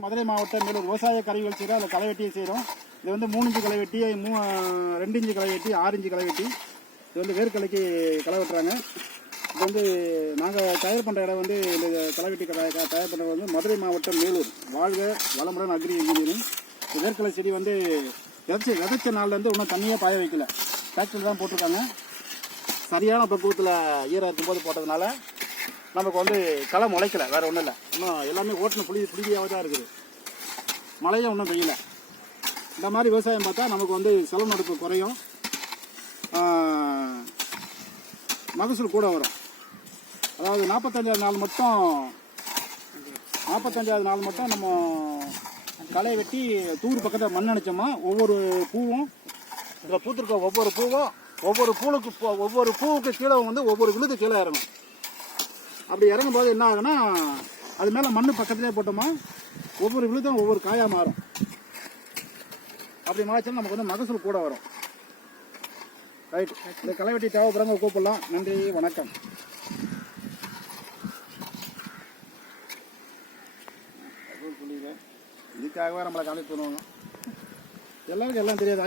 மதுரை மாவட்டம் மேலும் விவசாய கருவிகள் செய்கிறோம். அதில் களைவெட்டியை செய்கிறோம். இது வந்து 3 இன்ச்சு களைவெட்டி, 2 இன்ச்சு களைவெட்டி, 6 இன்ச்சு களைவெட்டி. இது வந்து வேர்க்கலைக்கு களை வெட்டுறாங்க. இது வந்து நாங்கள் தயார் பண்ணுற இடம் வந்து இந்த களைவெட்டி தயார் பண்ணுறது வந்து மதுரை மாவட்டம் மேலூர். வாழ்க வளமுடன் அக்ரி இன்ஜினியரிங். வேர்க்கலை செடி வந்து விதைச்ச நாள்லேருந்து இன்னும் தண்ணியாக பாய வைக்கல, ஃபேக்ட்ரியில் தான் போட்டிருக்காங்க. சரியான பக்குவத்தில் ஈரம் இருக்கும்போது போட்டதுனால நமக்கு வந்து களை முளைக்கல, வேறு ஒன்றும் இல்லை. இன்னும் எல்லாமே ஓட்டின புளியாக தான் இருக்குது. மழையும் ஒன்றும் பெய்யல. இந்த மாதிரி விவசாயம் பார்த்தா நமக்கு வந்து செலவு நடுப்பு குறையும், மகசூல் கூட வரும். அதாவது 45வது நாள் மட்டும் நம்ம களை வெட்டி தூர் பக்கத்தில் மண் அணைச்சோமா, ஒவ்வொரு பூவும் இதில் பூத்திருக்க ஒவ்வொரு பூவுக்கு கீழே வந்து ஒவ்வொரு விழுது கீழே இறங்கும். அப்படி இறங்கும்போது என்ன ஆகுன்னா, அது மேலே மண் பக்கத்துலேயே போட்டோமா ஒவ்வொரு விழுதும் ஒவ்வொரு காயாக மாறும். அப்படி மாறிச்சுன்னா நமக்கு வந்து மகசூல் கூட வரும். ரைட். இந்த களைவெட்டி தேவைப்படுறவங்க கூப்பிடலாம். நன்றி, வணக்கம். இதுக்காகவே நம்மளை காலேஜ் பண்ணுவாங்க. எல்லாருக்கும் எல்லாம் தெரியாது.